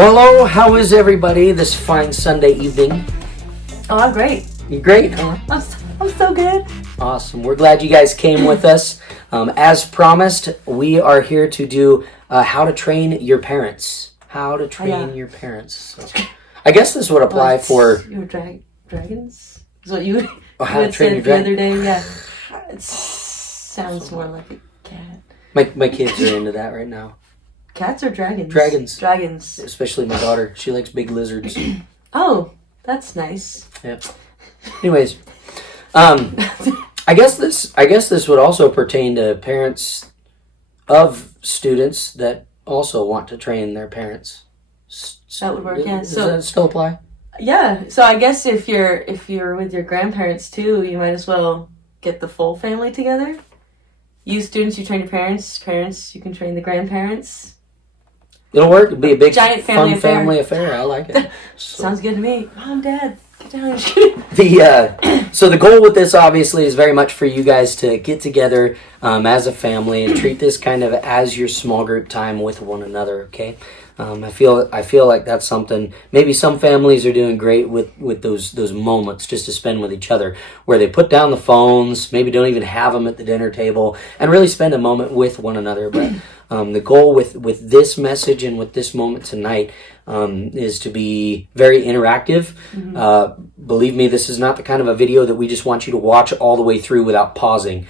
Well, hello, how is everybody this fine Sunday evening? Oh, I'm great. You're great, huh? I'm so good. Awesome. We're glad you guys came with us. As promised, we are here to do how to train your parents. How to train your parents. So, I guess this would apply for... Your dragons? Is what you how to train your the other day? Yeah. It sounds more like a cat. My kids are into that right now. Cats or dragons? Dragons. Dragons. Especially my daughter. She likes big lizards. Oh, that's nice. Yeah. Anyways, I guess this would also pertain to parents of students that also want to train their parents. That would work. Yeah. Does that still apply? Yeah. So I guess if you're with your grandparents too, you might as well get the full family together. You students, you train your parents. Parents, you can train the grandparents. It'll work. It'll be a big, giant fun family affair. I like it. So. Sounds good to me. Mom, Dad, get down. So the goal with this obviously is very much for you guys to get together as a family and treat this kind of as your small group time with one another. Okay. I feel like that's something. Maybe some families are doing great with those moments just to spend with each other, where they put down the phones, maybe don't even have them at the dinner table, and really spend a moment with one another. But the goal with this message and with this moment tonight is to be very interactive. Mm-hmm. Believe me, this is not the kind of a video that we just want you to watch all the way through without pausing.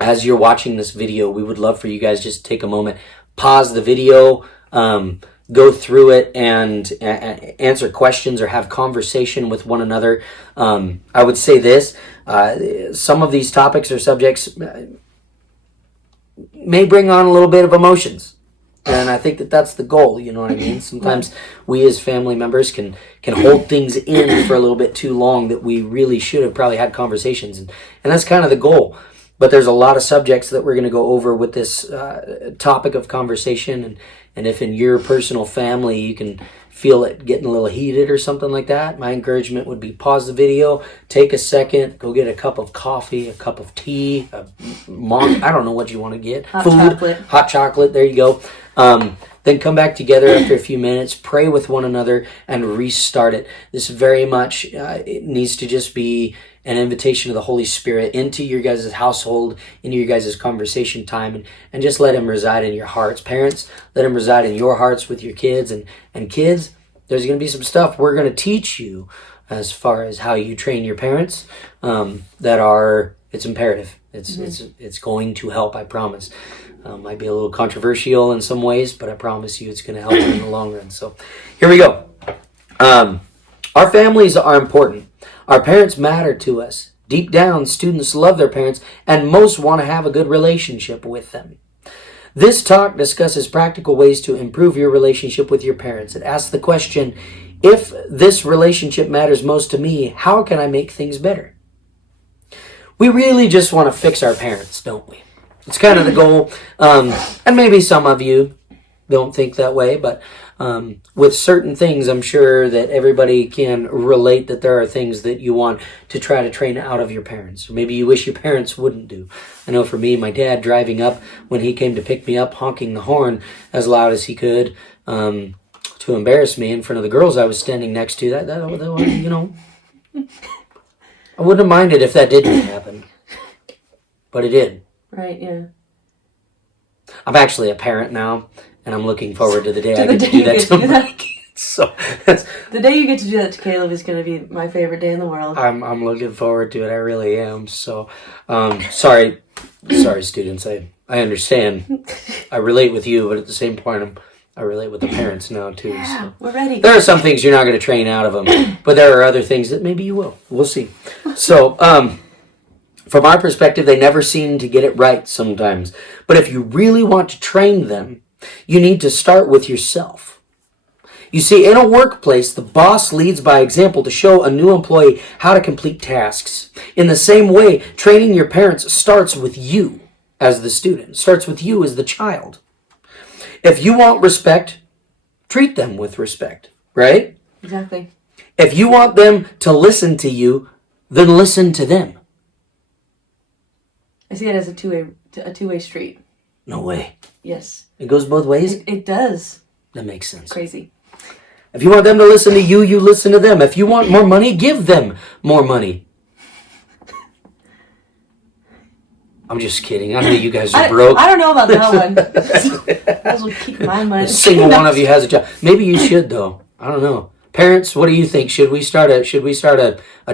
As you're watching this video, we would love for you guys just to take a moment, pause the video, go through it and answer questions or have conversation with one another. I would say this, some of these topics or subjects may bring on a little bit of emotions. And I think that's the goal, you know what I mean? Sometimes we as family members can hold things in for a little bit too long that we really should have probably had conversations. And that's kind of the goal. But there's a lot of subjects that we're going to go over with this topic of conversation. And if in your personal family you can feel it getting a little heated or something like that, my encouragement would be pause the video, take a second, go get a cup of coffee, a cup of tea, I don't know what you want to get. Hot chocolate, there you go. Then come back together after a few minutes, pray with one another, and restart it. This very much it needs to just be an invitation of the Holy Spirit into your guys' household, into your guys' conversation time, and just let Him reside in your hearts. Parents, let Him reside in your hearts with your kids. And kids, there's going to be some stuff we're going to teach you as far as how you train your parents it's imperative. It's going to help, I promise. Might be a little controversial in some ways, but I promise you it's going to help in the long run. So here we go. Our families are important. Our parents matter to us. Deep down, students love their parents, and most want to have a good relationship with them. This talk discusses practical ways to improve your relationship with your parents. It asks the question, if this relationship matters most to me, how can I make things better? We really just want to fix our parents, don't we? It's kind of the goal. And maybe some of you don't think that way, but with certain things, I'm sure that everybody can relate that there are things that you want to try to train out of your parents. Or maybe you wish your parents wouldn't do. I know for me, my dad driving up when he came to pick me up, honking the horn as loud as he could to embarrass me in front of the girls I was standing next to. That you know, I wouldn't have minded if that didn't happen. But it did. Right, yeah. I'm actually a parent now, and I'm looking forward to the day I get to do that to my kids. So the day you get to do that to Caleb is going to be my favorite day in the world. I'm looking forward to it. I really am. So, sorry, students. I understand. I relate with you, but at the same point, I relate with the parents now too. Yeah, so. We're ready. There are some things you're not going to train out of them, but there are other things that maybe you will. We'll see. So, from our perspective, they never seem to get it right sometimes. But if you really want to train them, you need to start with yourself. You see, in a workplace, the boss leads by example to show a new employee how to complete tasks. In the same way, training your parents starts with you as the student, starts with you as the child. If you want respect, treat them with respect, right? Exactly. If you want them to listen to you, then listen to them. I see it as a two-way street. No way. Yes. It goes both ways? It does. That makes sense. Crazy. If you want them to listen to you, you listen to them. If you want more money, give them more money. I'm just kidding. I know you guys are broke. I don't know about that one. I will keep my money. A single one of you has a job. Maybe you should, though. I don't know. Parents, what do you think? Should we start a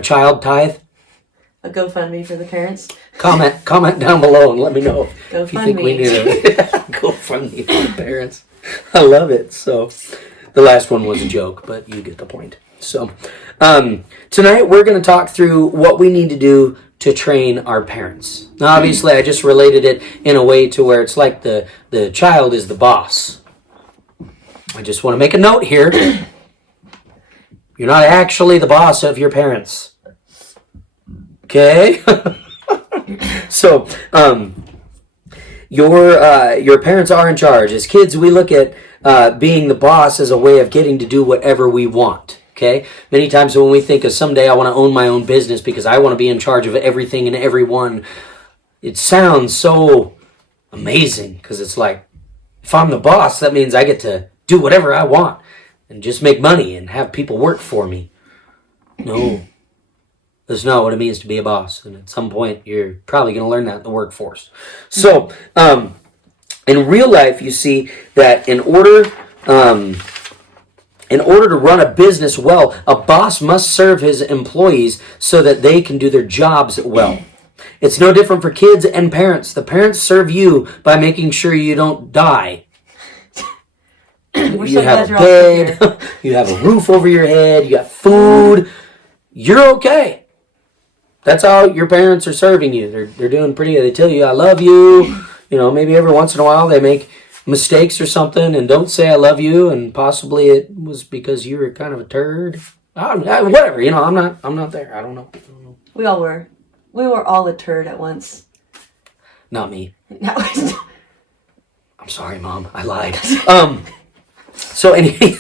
child tithe? A GoFundMe for the parents. Comment down below and let me know if you think we need a GoFundMe for the parents. I love it. So the last one was a joke, but you get the point. So tonight we're going to talk through what we need to do to train our parents. Now, obviously, I just related it in a way to where it's like the child is the boss. I just want to make a note here. You're not actually the boss of your parents. Okay? So, your parents are in charge. As kids, we look at being the boss as a way of getting to do whatever we want. Okay? Many times when we think of someday I want to own my own business because I want to be in charge of everything and everyone, it sounds so amazing because it's like, if I'm the boss, that means I get to do whatever I want and just make money and have people work for me. No. That's not what it means to be a boss. And at some point, you're probably going to learn that in the workforce. So, in real life, you see that in order to run a business well, a boss must serve his employees so that they can do their jobs well. It's no different for kids and parents. The parents serve you by making sure you don't die. You have a bed, you have a roof over your head, you got food. You're okay. That's how your parents are serving you. They're doing pretty good. They tell you, I love you. You know, maybe every once in a while they make mistakes or something and don't say I love you, and possibly it was because you were kind of a turd. Whatever, you know, I'm not there. I don't know. We all were. We were all a turd at once. Not me. No. I'm sorry, Mom. I lied. So anyways,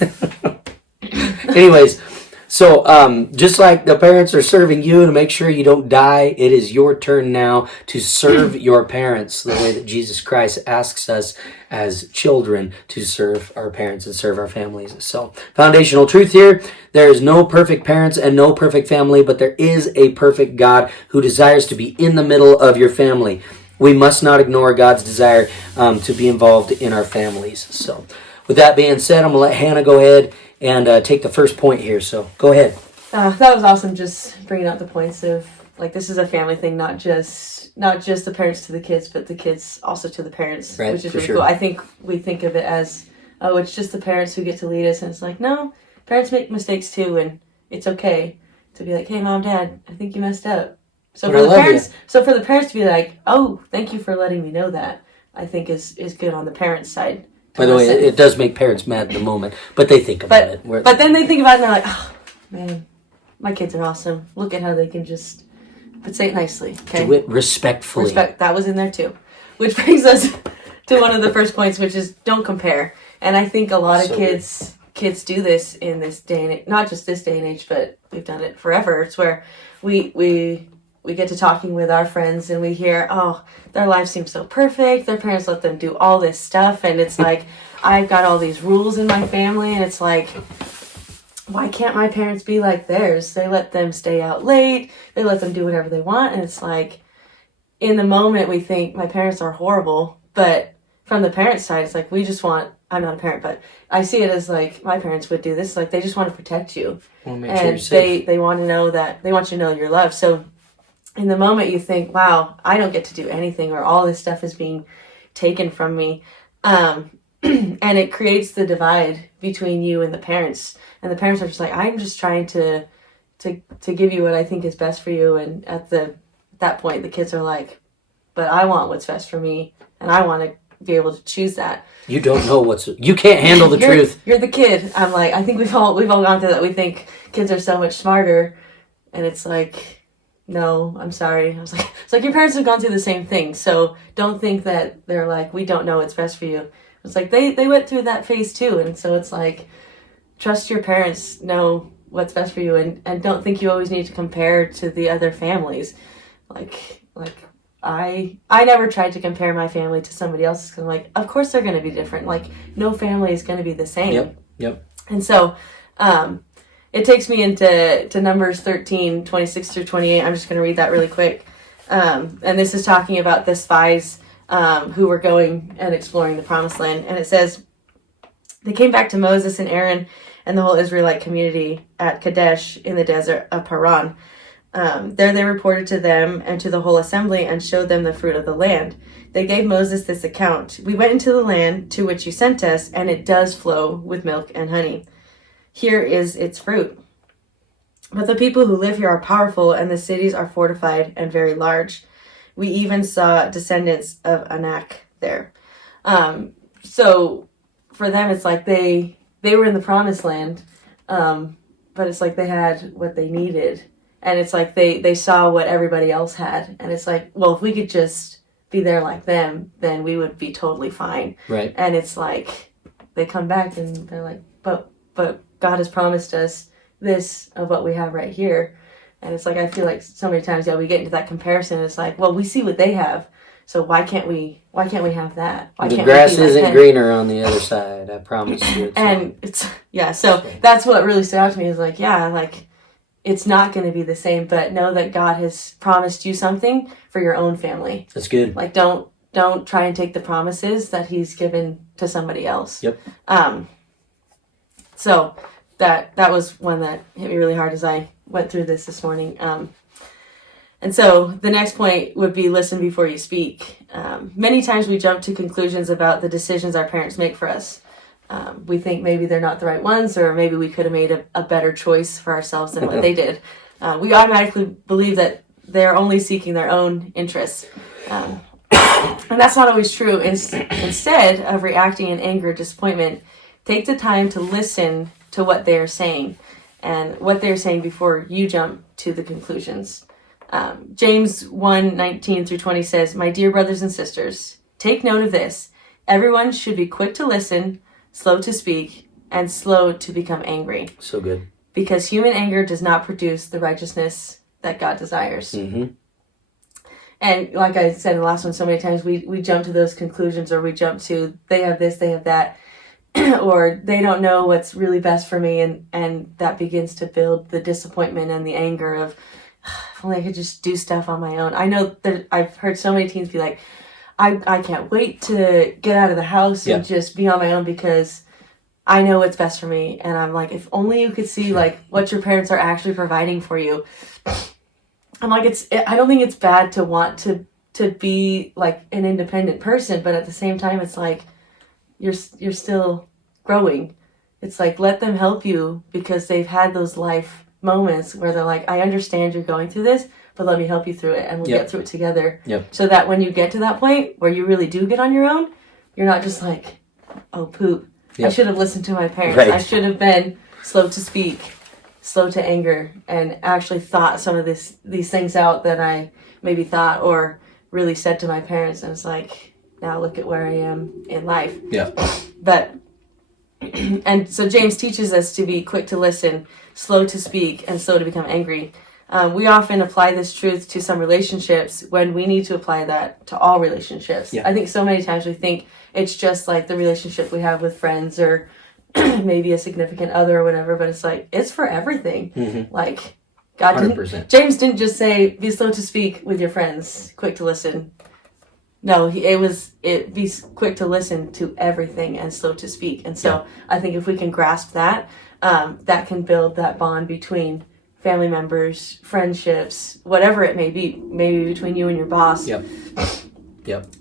so just like the parents are serving you to make sure you don't die, it is your turn now to serve your parents the way that Jesus Christ asks us as children to serve our parents and serve our families. So, foundational truth here, there is no perfect parents and no perfect family, but there is a perfect God who desires to be in the middle of your family. We must not ignore God's desire to be involved in our families. So, with that being said, I'm going to let Hannah go ahead and take the first point here. So, go ahead. That was awesome, just bringing out the points of, like, this is a family thing, not just the parents to the kids, but the kids also to the parents, right, which is really cool. I think we think of it as, oh, it's just the parents who get to lead us, and it's like, no, parents make mistakes too, and it's okay to be like, hey, Mom, Dad, I think you messed up. So for the parents to be like, oh, thank you for letting me know that, I think is good on the parents' side. By the way, it does make parents mad in the moment, but they think about it. But then they think about it and they're like, oh, man, my kids are awesome. Look at how they can just, but say it nicely. Okay? Do it respectfully. Respect, that was in there too. Which brings us to one of the first points, which is don't compare. And I think a lot of kids do this in this day and age, not just this day and age, but we've done it forever. It's where we get to talking with our friends and we hear, oh, their lives seem so perfect. Their parents let them do all this stuff. And it's like, I've got all these rules in my family. And it's like, why can't my parents be like theirs? They let them stay out late. They let them do whatever they want. And it's like, in the moment, we think my parents are horrible. But from the parents' side, it's like, we just want, I'm not a parent, but I see it as like, my parents would do this. Like, they just want to protect you. And they want to know that, they want you to know you're loved. So, in the moment you think, wow, I don't get to do anything, or all this stuff is being taken from me. And it creates the divide between you and the parents. And the parents are just like, I'm just trying to give you what I think is best for you. And at that point, the kids are like, but I want what's best for me. And I want to be able to choose that. You don't know you can't handle the truth. You're the kid. I'm like, I think we've all gone through that. We think kids are so much smarter. And it's like, no, I'm sorry. I was like, it's like your parents have gone through the same thing. So don't think that they're like, we don't know what's best for you. It's like they went through that phase too. And so it's like, trust your parents know what's best for you, and don't think you always need to compare to the other families. Like I never tried to compare my family to somebody else's, because I'm like, of course they're going to be different. Like, no family is going to be the same. Yep. And so it takes me into Numbers 13, 26 through 28. I'm just going to read that really quick. And this is talking about the spies who were going and exploring the Promised Land. And it says, they came back to Moses and Aaron and the whole Israelite community at Kadesh in the desert of Paran. There they reported to them and to the whole assembly and showed them the fruit of the land. They gave Moses this account. We went into the land to which you sent us, and it does flow with milk and honey. Here is its fruit. But the people who live here are powerful, and the cities are fortified and very large. We even saw descendants of Anak there. So for them, it's like they were in the Promised Land, but it's like they had what they needed. And it's like they saw what everybody else had. And it's like, well, if we could just be there like them, then we would be totally fine. Right. And it's like they come back and they're like, but God has promised us this of what we have right here. And it's like, I feel like so many times, we get into that comparison. It's like, well, we see what they have, so why can't we have that? Why the can't grass we be like isn't them? greener on the other side. I promise you. So that's what really stood out to me, is like, it's not going to be the same, but know that God has promised you something for your own family. That's good. Like, don't try and take the promises that He's given to somebody else. Yep. So that was one that hit me really hard as I went through this morning. And so the next point would be listen before you speak. Many times we jump to conclusions about the decisions our parents make for us. We think maybe they're not the right ones, or maybe we could have made a better choice for ourselves than what they did. We automatically believe that they're only seeking their own interests. And that's not always true. Instead of reacting in anger or disappointment, take the time to listen to what they're saying and what they're saying before you jump to the conclusions. James 1:19 through 20 says, "My dear brothers and sisters, take note of this. Everyone should be quick to listen, slow to speak, and slow to become angry." So good. Because human anger does not produce the righteousness that God desires. Mm-hmm. And like I said in the last one, so many times we jump to those conclusions, or we jump to, they have this, they have that, or they don't know what's really best for me, and that begins to build the disappointment and the anger of, if only I could just do stuff on my own. I know that I've heard so many teens be like, I can't wait to get out of the house and just be on my own because I know what's best for me. And I'm like, if only you could see like what your parents are actually providing for you. I'm like, I don't think it's bad to want to be like an independent person, but at the same time, it's like you're still growing. It's like, let them help you because they've had those life moments where they're like, I understand you're going through this, but let me help you through it, and we'll get through it together. So that when you get to that point where you really do get on your own, you're not just like, oh poop, I should have listened to my parents. Right. I should have been slow to speak, slow to anger, and actually thought some of these things out that I maybe thought or really said to my parents. And it's like, now look at where I am in life. But and so James teaches us to be quick to listen, slow to speak, and slow to become angry. We often apply this truth to some relationships when we need to apply that to all relationships. I think so many times we think it's just like the relationship we have with friends or maybe a significant other or whatever, but it's like, it's for everything. Mm-hmm. Like, James didn't just say, be slow to speak with your friends, quick to listen. No, be quick to listen to everything and slow to speak. And so I think if we can grasp that, that can build that bond between family members, friendships, whatever it may be, maybe between you and your boss.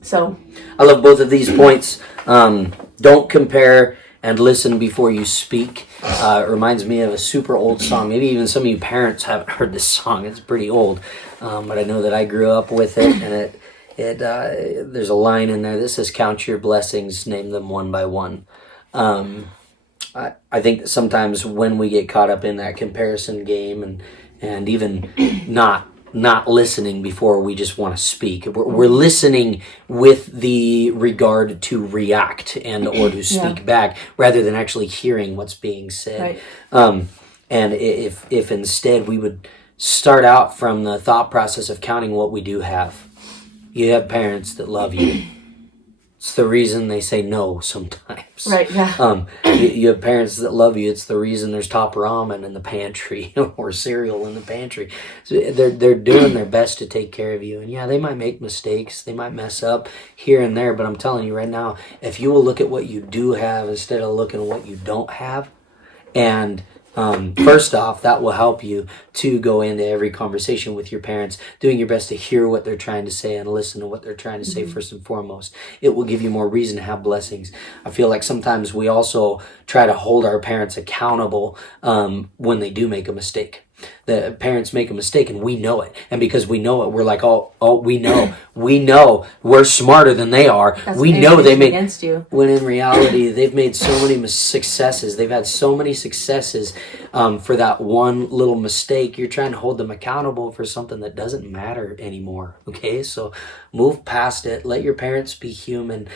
So I love both of these points. Don't compare and listen before you speak. It reminds me of a super old song. Maybe even some of you parents haven't heard this song. It's pretty old, but I know that I grew up with it, and there's a line in there that says, "Count your blessings, name them one by one." I think that sometimes when we get caught up in that comparison game and even not listening before we just want to speak, we're listening with the regard to react and or to speak back rather than actually hearing what's being said. Right. And if instead we would start out from the thought process of counting what we do have, You have parents that love you. It's the reason they say no sometimes. Right, yeah. You have parents that love you. It's the reason there's top ramen in the pantry or cereal in the pantry. So they're doing their best to take care of you. And yeah, they might make mistakes. They might mess up here and there. But I'm telling you right now, if you will look at what you do have instead of looking at what you don't have, and first off, that will help you to go into every conversation with your parents, doing your best to hear what they're trying to say and listen to what they're trying to say first and foremost. It will give you more reason to have blessings. I feel like sometimes we also try to hold our parents accountable when they do make a mistake. The parents make a mistake and we know it. And because we know it, we're like, oh, we know. We know. We're smarter than they are. We know they made against you. When in reality, they've made so many successes. They've had so many successes for that one little mistake. You're trying to hold them accountable for something that doesn't matter anymore. Okay, so move past it. Let your parents be human.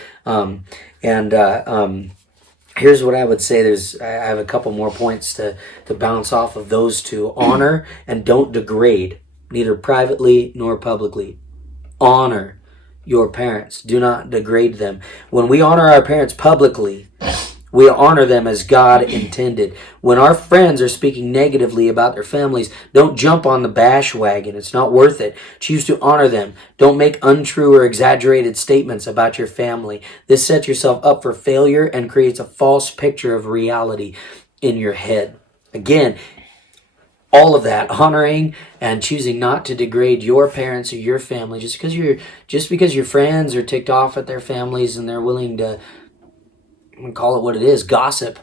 Here's what I would say. I have a couple more points to bounce off of those two. Honor and don't degrade, neither privately nor publicly. Honor your parents. Do not degrade them. When we honor our parents publicly, we honor them as God intended. When our friends are speaking negatively about their families, don't jump on the bash wagon. It's not worth it. Choose to honor them. Don't make untrue or exaggerated statements about your family. This sets yourself up for failure and creates a false picture of reality in your head. Again, all of that, honoring and choosing not to degrade your parents or your family just because your friends are ticked off at their families and they're willing to, I'm going to call it what it is, gossip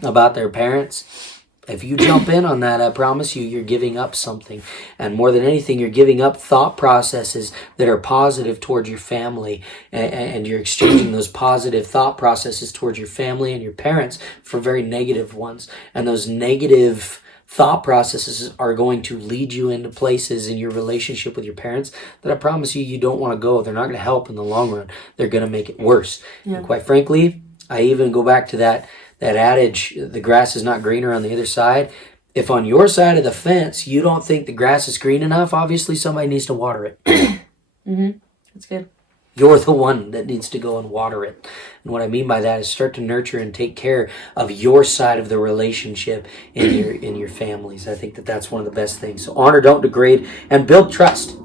about their parents. If you jump in on that, I promise you, you're giving up something. And more than anything, you're giving up thought processes that are positive towards your family. And you're exchanging those positive thought processes towards your family and your parents for very negative ones. And those negative thought processes are going to lead you into places in your relationship with your parents that I promise you don't want to go. They're not going to help in the long run. They're going to make it worse. Yeah. And quite frankly, I even go back to that adage, the grass is not greener on the other side. If on your side of the fence you don't think the grass is green enough, obviously somebody needs to water it. That's good. You're the one that needs to go and water it. And what I mean by that is start to nurture and take care of your side of the relationship in your families. I think that's one of the best things. So honor, don't degrade, and build trust.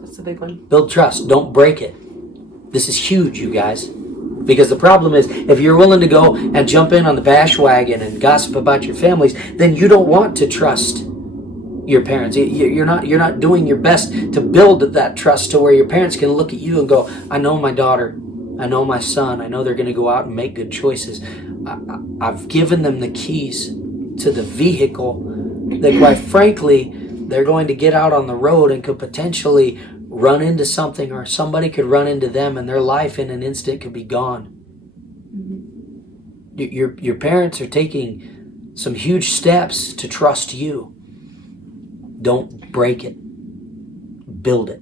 That's the big one. Build trust. Don't break it. This is huge, you guys. Because the problem is, if you're willing to go and jump in on the bash wagon and gossip about your families, then you don't want to trust your parents. You're not doing your best to build that trust to where your parents can look at you and go, I know my daughter, I know my son, I know they're going to go out and make good choices. I've given them the keys to the vehicle that, quite frankly, they're going to get out on the road and could potentially run into something, or somebody could run into them and their life in an instant could be gone. Your parents are taking some huge steps to trust you. Don't break it. Build it.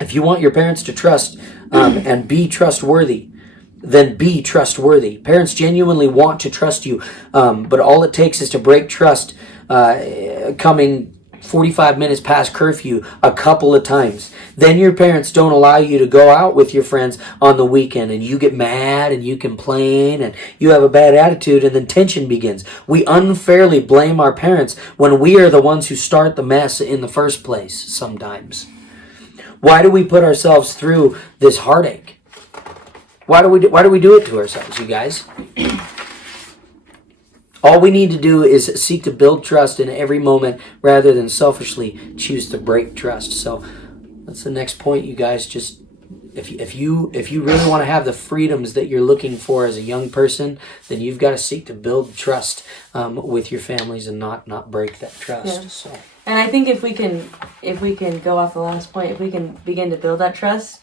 If you want your parents to trust and be trustworthy, then be trustworthy. Parents genuinely want to trust you, but all it takes is to break trust coming 45 minutes past curfew a couple of times. Then your parents don't allow you to go out with your friends on the weekend, and you get mad and you complain and you have a bad attitude, and then tension begins. We unfairly blame our parents when we are the ones who start the mess in the first place sometimes. Why do we put ourselves through this heartache? Why do we do it to ourselves, you guys? All we need to do is seek to build trust in every moment rather than selfishly choose to break trust. So that's the next point, you guys. Just if you really want to have the freedoms that you're looking for as a young person, then you've got to seek to build trust with your families and not break that trust. Yeah. So. And I think if we can go off the last point, if we can begin to build that trust,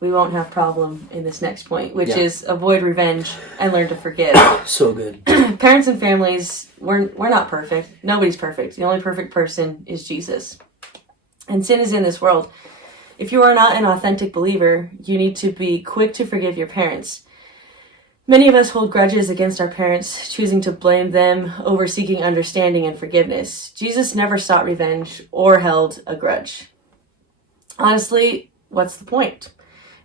we won't have problem in this next point, which is avoid revenge and learn to forgive. So good. Parents and families, we're not perfect. Nobody's perfect. The only perfect person is Jesus. And sin is in this world. If you are not an authentic believer, you need to be quick to forgive your parents. Many of us hold grudges against our parents, choosing to blame them over seeking understanding and forgiveness. Jesus never sought revenge or held a grudge. honestly, what's the point?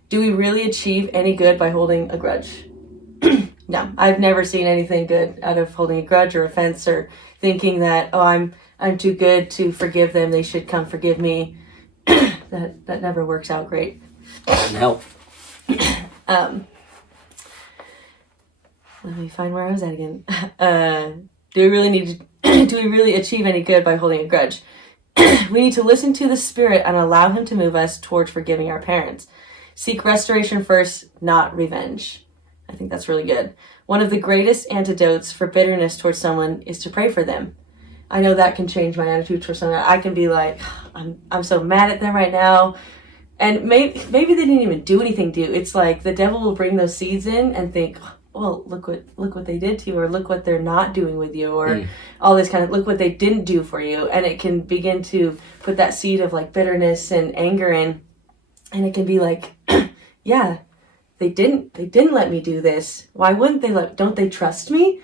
Do we really achieve any good by holding a grudge? No, I've never seen anything good out of holding a grudge or offense or thinking that, oh, I'm too good to forgive them, they should come forgive me. That never works out great. Doesn't help. Let me find where I was at again. Do we really achieve any good by holding a grudge? We need to listen to the Spirit and allow Him to move us towards forgiving our parents. Seek restoration first, not revenge. I think that's really good. One of the greatest antidotes for bitterness towards someone is to pray for them. I know that can change my attitude towards someone. I can be like, I'm so mad at them right now. And maybe they didn't even do anything to you. It's like the devil will bring those seeds in and think, well, look what they did to you, or look what they're not doing with you, or all this kind of, look what they didn't do for you. And it can begin to put that seed of like bitterness and anger in. And it can be like, yeah, they didn't let me do this. Why wouldn't they don't they trust me?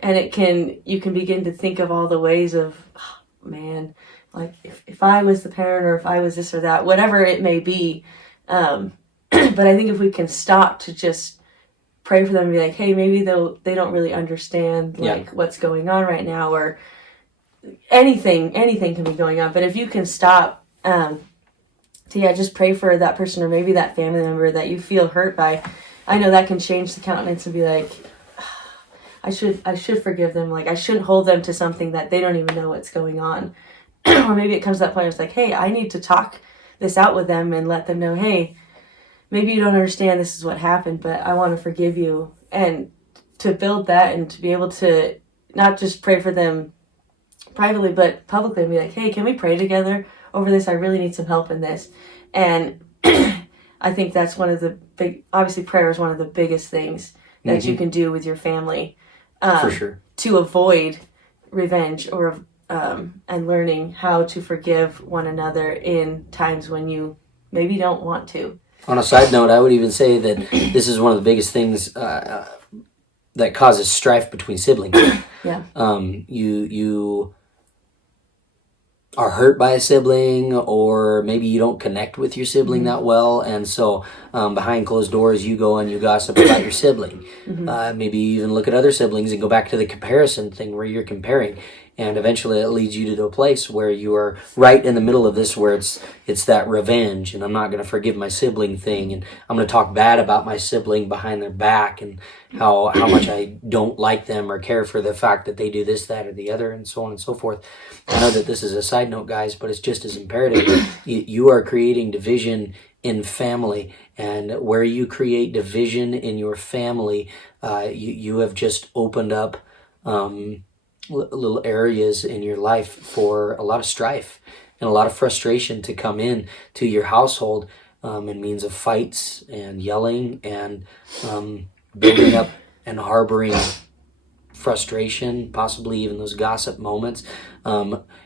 And you can begin to think of all the ways of, oh, man, like if I was the parent, or if I was this or that, whatever it may be. But I think if we can stop to just pray for them and be like, hey, maybe they don't really understand what's going on right now, or anything can be going on. But if you can stop to just pray for that person, or maybe that family member that you feel hurt by, I know that can change the countenance and be like, I should forgive them. Like, I shouldn't hold them to something that they don't even know what's going on. Or maybe it comes to that point where it's like, hey, I need to talk this out with them and let them know, hey, maybe you don't understand this is what happened, but I want to forgive you. And to build that and to be able to not just pray for them privately, but publicly, and be like, hey, can we pray together over this? I really need some help in this. And I think that's one of the obviously prayer is one of the biggest things that you can do with your family. For sure. To avoid revenge, or and learning how to forgive one another in times when you maybe don't want to. On a side note, I would even say that this is one of the biggest things that causes strife between siblings. Yeah. You are hurt by a sibling, or maybe you don't connect with your sibling that well, and so behind closed doors you go and you gossip about your sibling. Maybe you even look at other siblings and go back to the comparison thing where you're comparing, and eventually it leads you to a place where you are right in the middle of this, where it's that revenge, and I'm not going to forgive my sibling thing, and I'm going to talk bad about my sibling behind their back, and how much I don't like them or care for the fact that they do this, that, or the other, and so on and so forth. I know that this is a side note, guys, but it's just as imperative. You are creating division in family, and where you create division in your family, you have just opened up little areas in your life for a lot of strife and a lot of frustration to come in to your household, in means of fights and yelling and building up and harboring frustration, possibly even those gossip moments.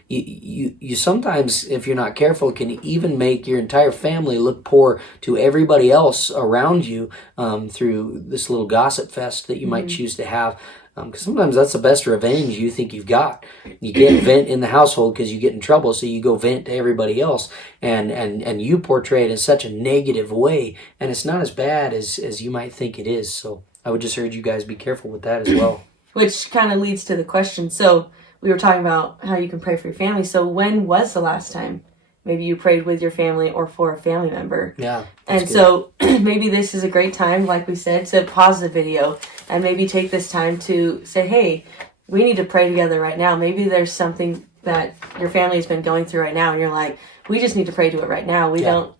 You sometimes, if you're not careful, can even make your entire family look poor to everybody else around you through this little gossip fest that you might choose to have. Because sometimes that's the best revenge you think you've got. You can't vent in the household because you get in trouble, so you go vent to everybody else, and you portray it in such a negative way, and it's not as bad as you might think it is. So I would just urge you guys be careful with that as well. Which kind of leads to the question. So we were talking about how you can pray for your family. So when was the last time maybe you prayed with your family or for a family member? Yeah. And good. So maybe this is a great time, like we said, to pause the video and maybe take this time to say, hey, we need to pray together right now. Maybe there's something that your family has been going through right now, and you're like, we just need to pray to it right now. We don't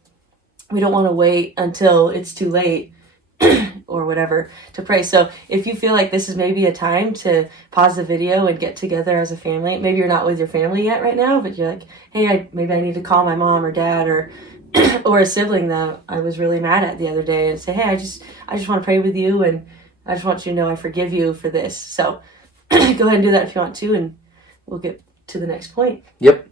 want to wait until it's too late or whatever to pray. So if you feel like this is maybe a time to pause the video and get together as a family, maybe you're not with your family yet right now, but you're like, hey, maybe I need to call my mom or dad or or a sibling that I was really mad at the other day, and say, hey, I just want to pray with you, and I just want you to know I forgive you for this. So go ahead and do that if you want to, and we'll get to the next point. Yep.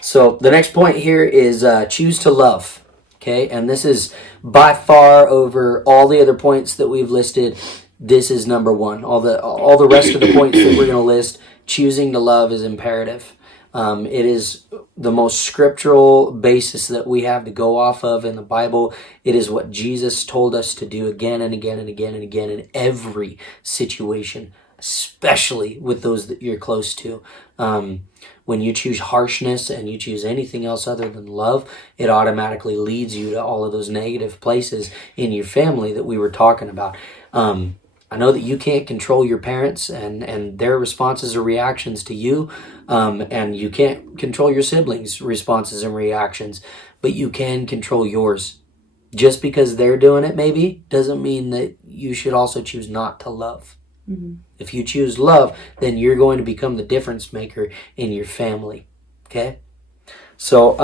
So the next point here is choose to love. Okay, and this is by far over all the other points that we've listed. This is number one. All the rest of the points that we're going to list, choosing to love is imperative. It is the most scriptural basis that we have to go off of in the Bible. It is what Jesus told us to do again and again and again and again in every situation, especially with those that you're close to. When you choose harshness and you choose anything else other than love, it automatically leads you to all of those negative places in your family that we were talking about. I know that you can't control your parents and their responses or reactions to you, and you can't control your siblings' responses and reactions, but you can control yours. Just because they're doing it maybe doesn't mean that you should also choose not to love. Mm-hmm. If you choose love, then you're going to become the difference maker in your family. Okay? So,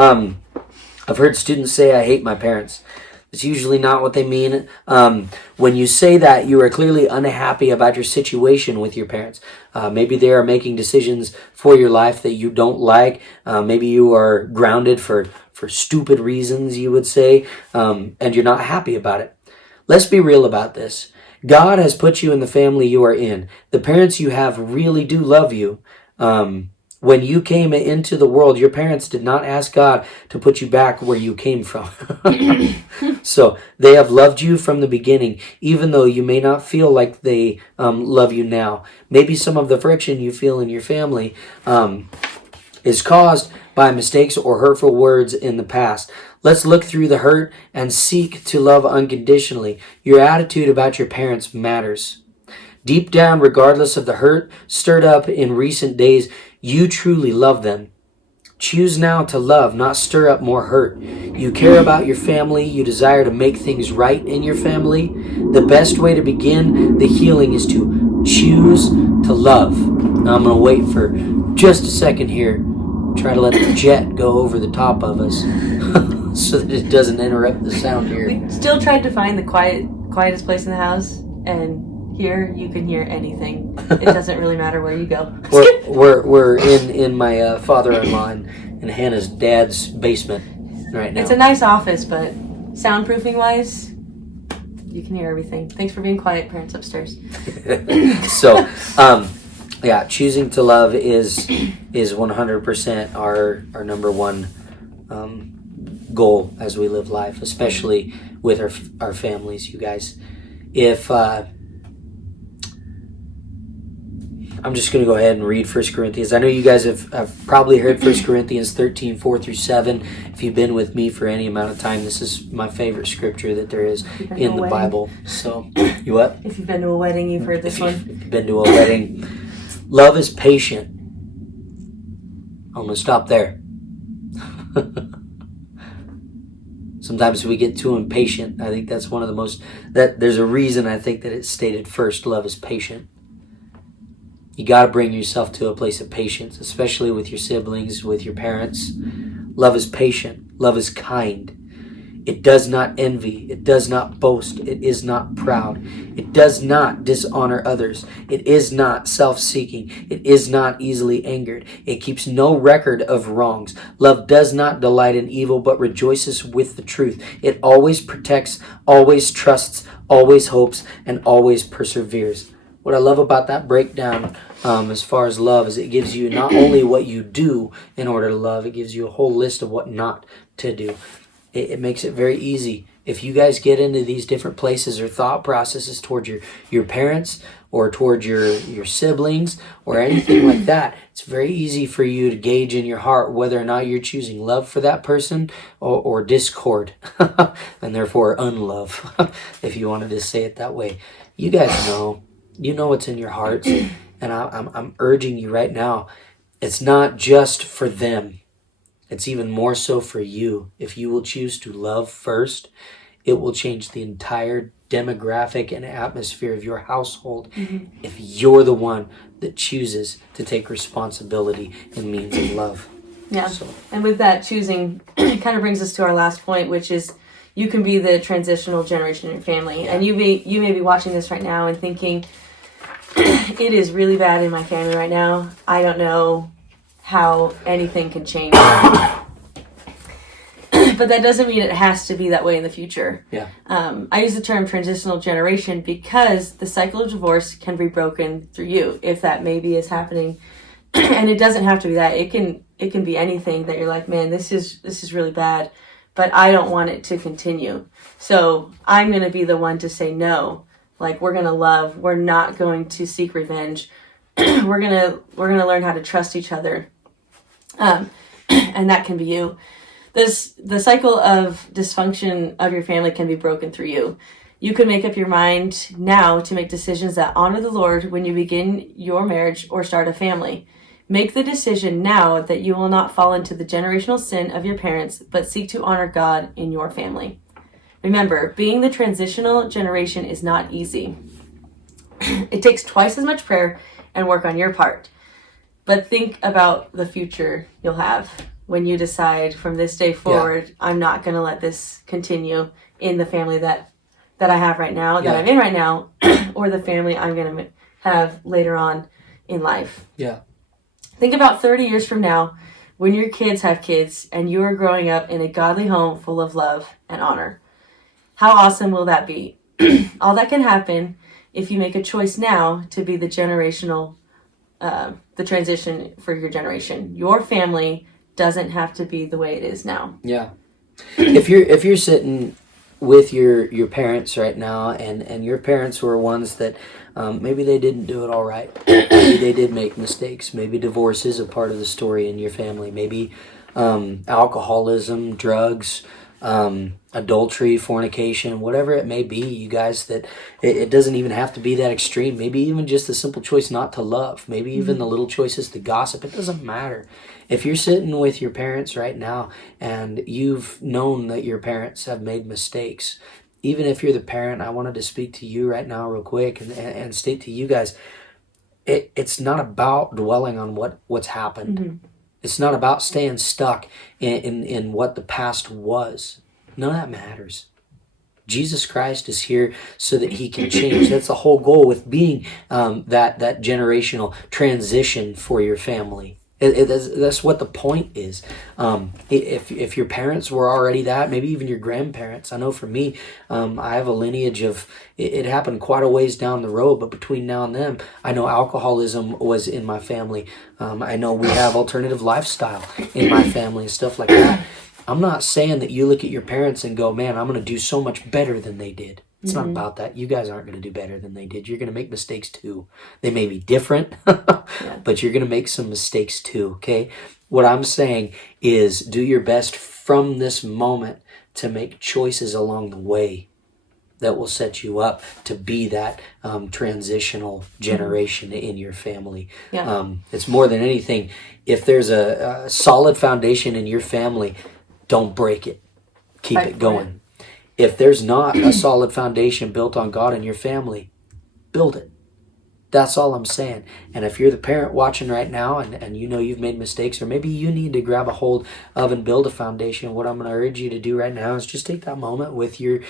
I've heard students say, I hate my parents. It's usually not what they mean. When you say that, you are clearly unhappy about your situation with your parents. Maybe they are making decisions for your life that you don't like. Maybe you are grounded for stupid reasons, you would say, and you're not happy about it. Let's be real about this. God has put you in the family you are in. The parents you have really do love you. When you came into the world, your parents did not ask God to put you back where you came from. So they have loved you from the beginning, even though you may not feel like they love you now. Maybe some of the friction you feel in your family is caused by mistakes or hurtful words in the past. Let's look through the hurt and seek to love unconditionally. Your attitude about your parents matters. Deep down, regardless of the hurt stirred up in recent days, you truly love them. Choose now to love, not stir up more hurt. You care about your family. You desire to make things right in your family. The best way to begin the healing is to choose to love. Now I'm going to wait for just a second here. Try to let the jet go over the top of us so that it doesn't interrupt the sound here. We still tried to find the quietest place in the house, and here you can hear anything. It doesn't really matter where you go. We're in my father-in-law and Hannah's dad's basement right now. It's a nice office, but soundproofing wise, you can hear everything. Thanks for being quiet, parents upstairs. So, yeah, choosing to love is 100% our number one goal as we live life, especially with our families, you guys. If I'm just going to go ahead and read 1 Corinthians. I know you guys have probably heard 1 Corinthians 13, 4 through 7. If you've been with me for any amount of time, this is my favorite scripture that there is in the Bible. So, you what? If you've been to a wedding, you've heard this one. If you've been to a wedding. Love is patient. I'm going to stop there. Sometimes we get too impatient. I think that's one of the most... There's a reason I think that it's stated first. Love is patient. You got to bring yourself to a place of patience, especially with your siblings, with your parents. Love is patient. Love is kind. It does not envy. It does not boast. It is not proud. It does not dishonor others. It is not self-seeking. It is not easily angered. It keeps no record of wrongs. Love does not delight in evil, but rejoices with the truth. It always protects, always trusts, always hopes, and always perseveres. What I love about that breakdown as far as love is it gives you not only what you do in order to love, it gives you a whole list of what not to do. It makes it very easy. If you guys get into these different places or thought processes towards your parents or towards your siblings or anything like that, it's very easy for you to gauge in your heart whether or not you're choosing love for that person or discord and therefore unlove, if you wanted to say it that way. You guys know. You know what's in your hearts, and I'm urging you right now, it's not just for them. It's even more so for you. If you will choose to love first, it will change the entire demographic and atmosphere of your household if you're the one that chooses to take responsibility in means of love. Yeah, and with that choosing, it kind of brings us to our last point, which is you can be the transitional generation in your family. And you may be watching this right now and thinking, it is really bad in my family right now. I don't know how anything can change. But that doesn't mean it has to be that way in the future. Yeah. I use the term transitional generation because the cycle of divorce can be broken through you, if that maybe is happening. And it doesn't have to be that. It It can be anything that you're like, man, this is really bad, but I don't want it to continue. So I'm going to be the one to say no. Like, we're going to love. We're not going to seek revenge. we're gonna learn how to trust each other. And that can be you. The cycle of dysfunction of your family can be broken through you. You can make up your mind now to make decisions that honor the Lord when you begin your marriage or start a family. Make the decision now that you will not fall into the generational sin of your parents, but seek to honor God in your family. Remember, being the transitional generation is not easy. It takes twice as much prayer and work on your part. But think about the future you'll have when you decide from this day forward, I'm not going to let this continue in the family that I have right now, that I'm in right now, or the family I'm going to have later on in life. Yeah. Think about 30 years from now when your kids have kids and you are growing up in a godly home full of love and honor. How awesome will that be? All that can happen if you make a choice now to be the generational, the transition for your generation. Your family doesn't have to be the way it is now. Yeah. If you're sitting with your parents right now, and your parents were ones that maybe they didn't do it all right. Maybe they did make mistakes. Maybe divorce is a part of the story in your family. Maybe alcoholism, drugs, adultery, fornication, whatever it may be, you guys, that it doesn't even have to be that extreme. Maybe even just the simple choice not to love. Maybe even the little choices to gossip. It doesn't matter. If you're sitting with your parents right now and you've known that your parents have made mistakes, even if you're the parent, I wanted to speak to you right now real quick and state to you guys, it's not about dwelling on what's happened. Mm-hmm. It's not about staying stuck in what the past was. None of that matters. Jesus Christ is here so that he can change. That's the whole goal with being that generational transition for your family. That's what the point is. If your parents were already that, maybe even your grandparents. I know for me, I have a lineage of, it happened quite a ways down the road, but between now and then, I know alcoholism was in my family. I know we have alternative lifestyle in my family and stuff like that. I'm not saying that you look at your parents and go, man, I'm going to do so much better than they did. It's not about that. You guys aren't going to do better than they did. You're going to make mistakes too. They may be different, but you're going to make some mistakes too, okay? What I'm saying is do your best from this moment to make choices along the way that will set you up to be that transitional generation in your family. Yeah. It's more than anything, if there's a solid foundation in your family, don't break it. Keep it going. If there's not a solid foundation built on God in your family, build it. That's all I'm saying. And if you're the parent watching right now and you know you've made mistakes, or maybe you need to grab a hold of and build a foundation, what I'm going to urge you to do right now is just take that moment with your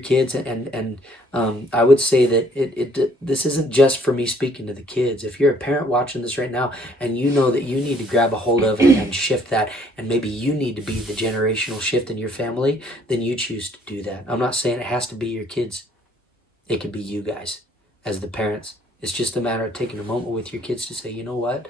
kids. And I would say that this isn't just for me speaking to the kids. If you're a parent watching this right now and you know that you need to grab a hold of and shift that, and maybe you need to be the generational shift in your family, then you choose to do that. I'm not saying it has to be your kids. It can be you guys as the parents. It's just a matter of taking a moment with your kids to say, you know what?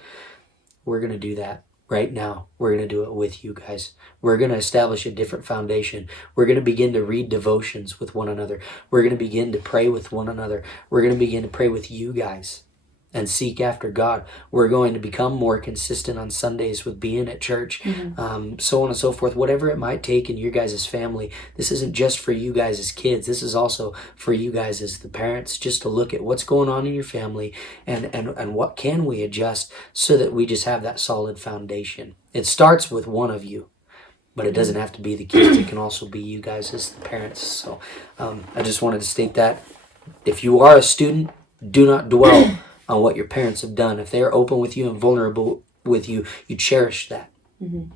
We're going to do that right now. We're going to do it with you guys. We're going to establish a different foundation. We're going to begin to read devotions with one another. We're going to begin to pray with one another. We're going to begin to pray with you guys and seek after God. We're going to become more consistent on Sundays with being at church, so on and so forth. Whatever it might take in your guys' family, this isn't just for you guys as kids. This is also for you guys as the parents, just to look at what's going on in your family and what can we adjust so that we just have that solid foundation. It starts with one of you, but it doesn't have to be the kids. It can also be you guys as the parents. So I just wanted to state that. If you are a student, do not dwell on what your parents have done. If they are open with you and vulnerable with you, you cherish that. Mm-hmm.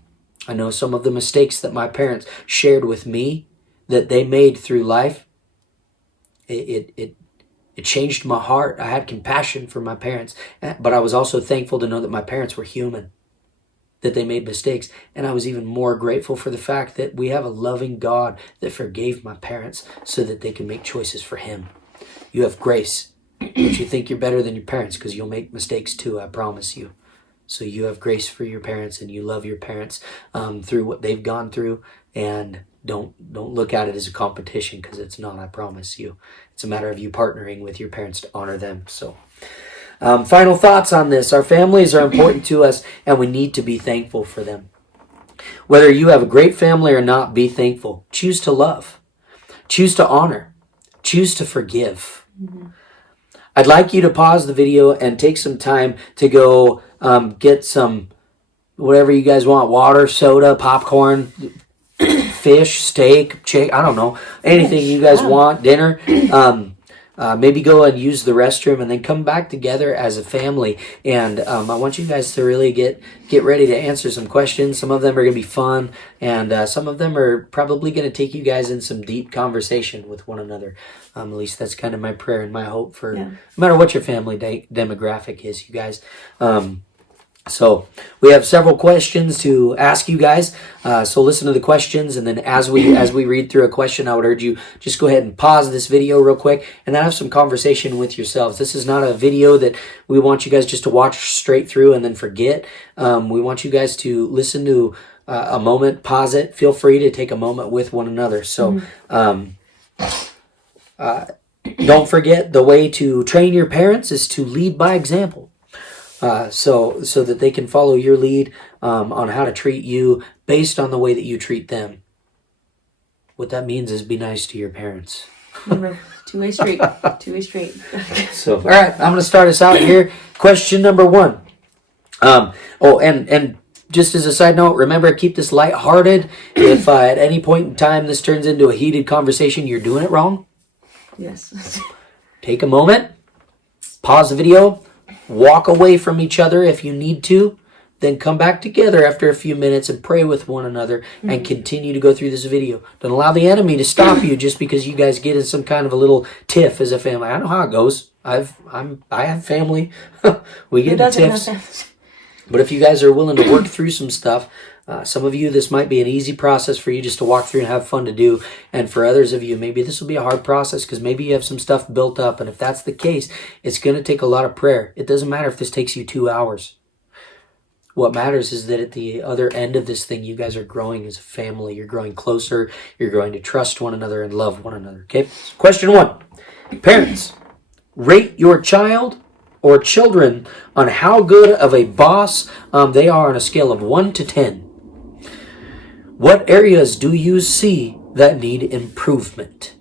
I know some of the mistakes that my parents shared with me that they made through life. It changed my heart. I had compassion for my parents, but I was also thankful to know that my parents were human, that they made mistakes. And I was even more grateful for the fact that we have a loving God that forgave my parents so that they can make choices for him. You have grace. But you think you're better than your parents because you'll make mistakes too, I promise you. So you have grace for your parents and you love your parents through what they've gone through, and don't look at it as a competition, because it's not, I promise you. It's a matter of you partnering with your parents to honor them. So final thoughts on this. Our families are important to us, and we need to be thankful for them. Whether you have a great family or not, be thankful. Choose to love. Choose to honor. Choose to forgive. Mm-hmm. I'd like you to pause the video and take some time to go get some, whatever you guys want, water, soda, popcorn, fish, steak, chicken, I don't know, anything you guys want, dinner. Maybe go and use the restroom, and then come back together as a family. And I want you guys to really get ready to answer some questions. Some of them are going to be fun, and some of them are probably going to take you guys in some deep conversation with one another. At least that's kind of my prayer and my hope for no matter what your family demographic is, you guys. So we have several questions to ask you guys. So listen to the questions, and then as we read through a question, I would urge you just go ahead and pause this video real quick and then have some conversation with yourselves. This is not a video that we want you guys just to watch straight through and then forget. We want you guys to listen to a moment, pause it. Feel free to take a moment with one another. So don't forget, the way to train your parents is to lead by example. So that they can follow your lead on how to treat you based on the way that you treat them. What that means is be nice to your parents. Remember, two-way street. Two-way street. So, all right, I'm going to start us out here. Question number 1. And just as a side note, remember, keep this lighthearted. If at any point in time this turns into a heated conversation, you're doing it wrong. Yes. Take a moment, pause the video, walk away from each other if you need to, then come back together after a few minutes and pray with one another and continue to go through this video. Don't allow the enemy to stop you just because you guys get in some kind of a little tiff as a family. I know how it goes. I have family. We get in tiffs. But if you guys are willing to work through some stuff, some of you, this might be an easy process for you just to walk through and have fun to do. And for others of you, maybe this will be a hard process because maybe you have some stuff built up. And if that's the case, it's going to take a lot of prayer. It doesn't matter if this takes you 2 hours. What matters is that at the other end of this thing, you guys are growing as a family. You're growing closer. You're growing to trust one another and love one another. Okay? Question 1. Parents, rate your child or children on how good of a boss they are on a scale of 1 to 10. What areas do you see that need improvement?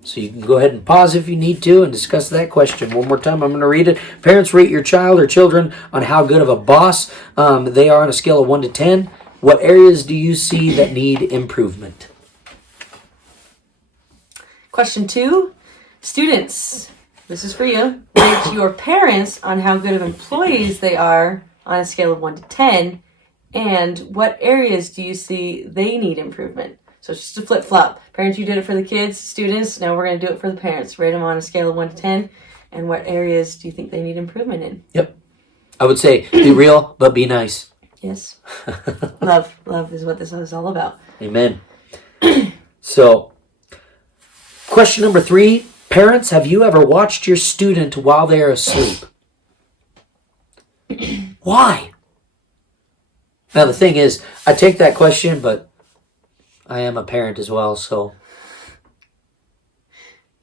So you can go ahead and pause if you need to and discuss that question. One more time, I'm going to read it. Parents, rate your child or children on how good of a boss they are on a scale of 1 to 10. What areas do you see that need improvement? Question 2. Students, this is for you. Rate your parents on how good of employees they are on a scale of 1 to 10. And what areas do you see they need improvement? So it's just a flip-flop. Parents, you did it for the kids. Students, now we're going to do it for the parents. Rate them on a scale of 1 to 10. And what areas do you think they need improvement in? Yep. I would say be real, but be nice. Yes. Love. Love is what this is all about. Amen. So, question number 3. Parents, have you ever watched your student while they are asleep? Why? Now, the thing is, I take that question, but I am a parent as well, so.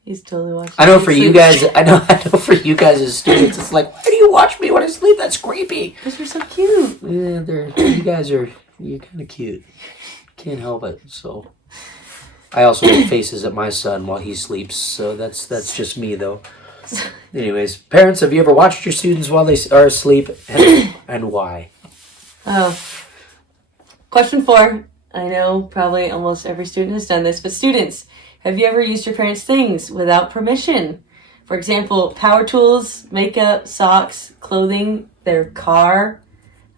He's totally watching. I know for you guys, I know for you guys as students, it's like, why do you watch me when I sleep? That's creepy. Because you're so cute. Yeah, you're kind of cute. Can't help it, so. I also make faces at my son while he sleeps, so that's just me, though. Anyways, parents, have you ever watched your students while they are asleep, and why? Oh. Question 4. I know probably almost every student has done this, but students, have you ever used your parents' things without permission? For example, power tools, makeup, socks, clothing, their car.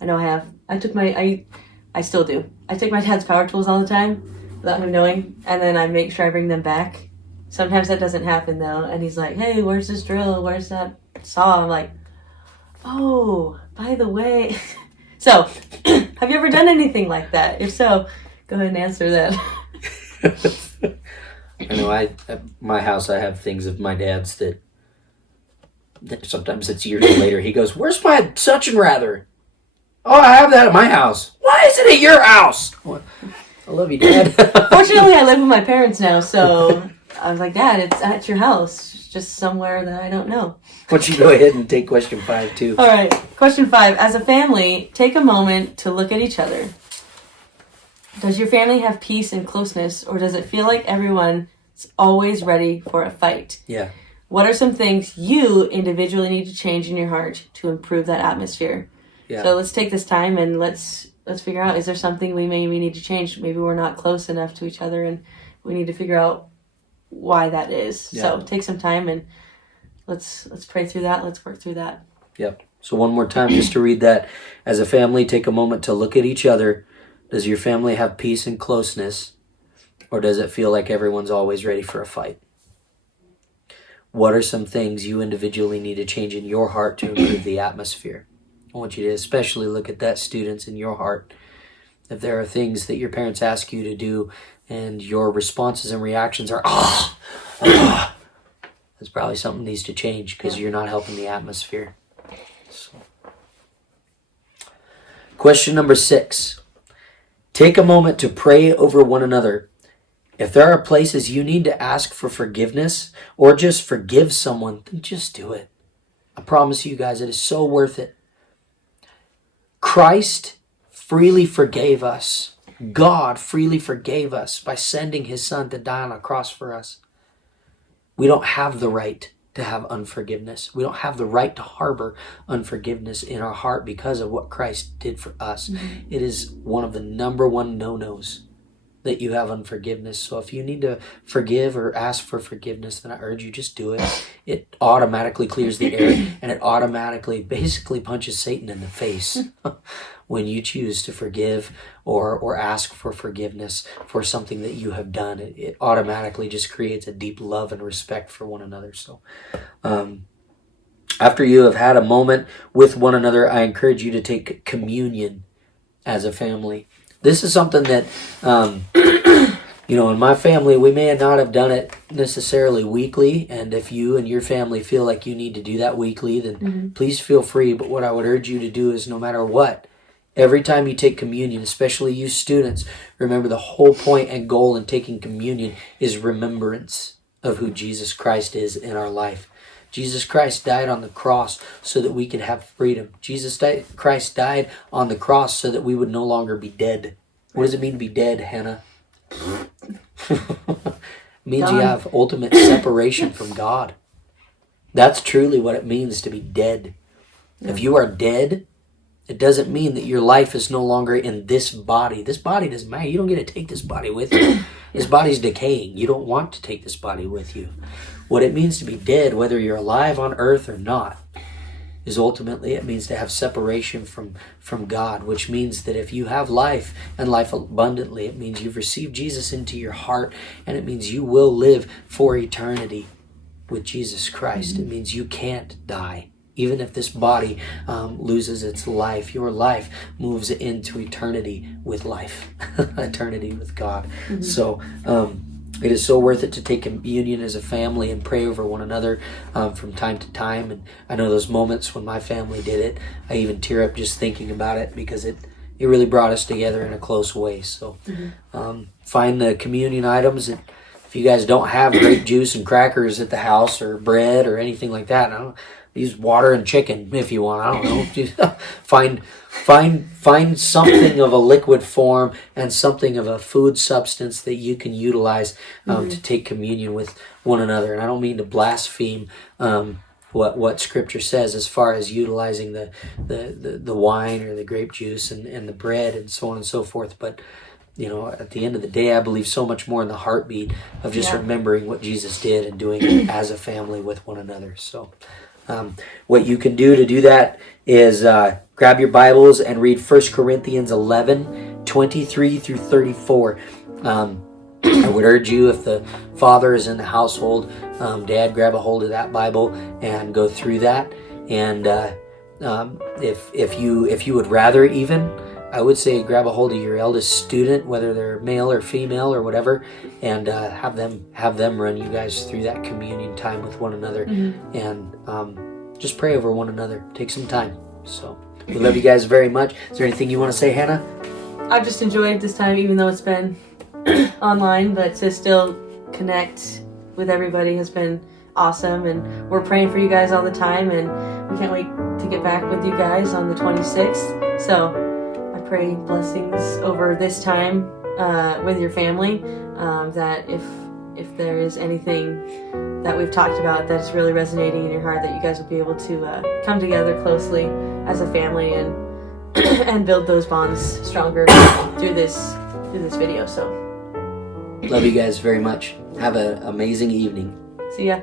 I know I have. I still do. I take my dad's power tools all the time without him knowing, and then I make sure I bring them back. Sometimes that doesn't happen though, and he's like, hey, where's this drill? Where's that saw? I'm like, oh, by the way. So, have you ever done anything like that? If so, go ahead and answer that. I know at my house I have things of my dad's that sometimes it's years later he goes, where's my such and rather? Oh, I have that at my house. Why isn't it your house? Well, I love you, Dad. Fortunately, I live with my parents now, so I was like, Dad, it's at your house. It's just somewhere that I don't know. Why don't you go ahead and take question 5 too? All right. Question 5. As a family, take a moment to look at each other. Does your family have peace and closeness, or does it feel like everyone's always ready for a fight? Yeah. What are some things you individually need to change in your heart to improve that atmosphere? Yeah. So let's take this time and let's figure out, is there something we maybe need to change? Maybe we're not close enough to each other and we need to figure out why that is. Yeah. So take some time and let's pray through that. Let's work through that. Yep. So one more time, just to read that. As a family, take a moment to look at each other. Does your family have peace and closeness, or does it feel like everyone's always ready for a fight? What are some things you individually need to change in your heart to improve the atmosphere? I want you to especially look at that, students, in your heart. If there are things that your parents ask you to do and your responses and reactions are, that's probably something needs to change because you're not helping the atmosphere. So. Question number 6. Take a moment to pray over one another. If there are places you need to ask for forgiveness or just forgive someone, then just do it. I promise you guys, it is so worth it. Christ freely forgave us. God freely forgave us by sending his son to die on a cross for us. We don't have the right to have unforgiveness. We don't have the right to harbor unforgiveness in our heart because of what Christ did for us. Mm-hmm. It is one of the number one no-nos that you have unforgiveness. So if you need to forgive or ask for forgiveness, then I urge you, just do it. It automatically clears the air and it automatically basically punches Satan in the face when you choose to forgive or ask for forgiveness for something that you have done. It automatically just creates a deep love and respect for one another. So after you have had a moment with one another, I encourage you to take communion as a family. This is something that, in my family, we may not have done it necessarily weekly. And if you and your family feel like you need to do that weekly, then please feel free. But what I would urge you to do is no matter what, every time you take communion, especially you students, remember the whole point and goal in taking communion is remembrance of who Jesus Christ is in our life. Jesus Christ died on the cross so that we could have freedom. Christ died on the cross so that we would no longer be dead. What does it mean to be dead, Hannah? It means you have ultimate separation from God. That's truly what it means to be dead. If you are dead, it doesn't mean that your life is no longer in this body. This body doesn't matter. You don't get to take this body with you. This body's decaying. You don't want to take this body with you. What it means to be dead, whether you're alive on earth or not, is ultimately it means to have separation from God, which means that if you have life and life abundantly, it means you've received Jesus into your heart, and it means you will live for eternity with Jesus Christ. It means you can't die. Even if this body loses its life, your life moves into eternity with life, eternity with God. So it is so worth it to take communion as a family and pray over one another from time to time. And I know those moments when my family did it, I even tear up just thinking about it because it really brought us together in a close way. So find the communion items. And if you guys don't have grape juice and crackers at the house or bread or anything like that, use water and chicken if you want. I don't know. Just find something of a liquid form and something of a food substance that you can utilize to take communion with one another. And I don't mean to blaspheme what Scripture says as far as utilizing the wine or the grape juice and the bread and so on and so forth. But at the end of the day, I believe so much more in the heartbeat of just remembering what Jesus did and doing it as a family with one another. So. What you can do to do that is grab your Bibles and read 1 Corinthians 11, 23 through 34. I would urge you, if the father is in the household, Dad, grab a hold of that Bible and go through that. And if you would rather even, I would say grab a hold of your eldest student, whether they're male or female or whatever, and have them run you guys through that communion time with one another, and just pray over one another. Take some time. So We love you guys very much. Is there anything you want to say, Hannah? I've just enjoyed this time, even though it's been online, but to still connect with everybody has been awesome, and we're praying for you guys all the time, and we can't wait to get back with you guys on the 26th. So I pray blessings over this time with your family, that if there is anything that we've talked about that is really resonating in your heart, that you guys will be able to come together closely as a family and and build those bonds stronger through this video. So love you guys very much. Have an amazing evening. see ya.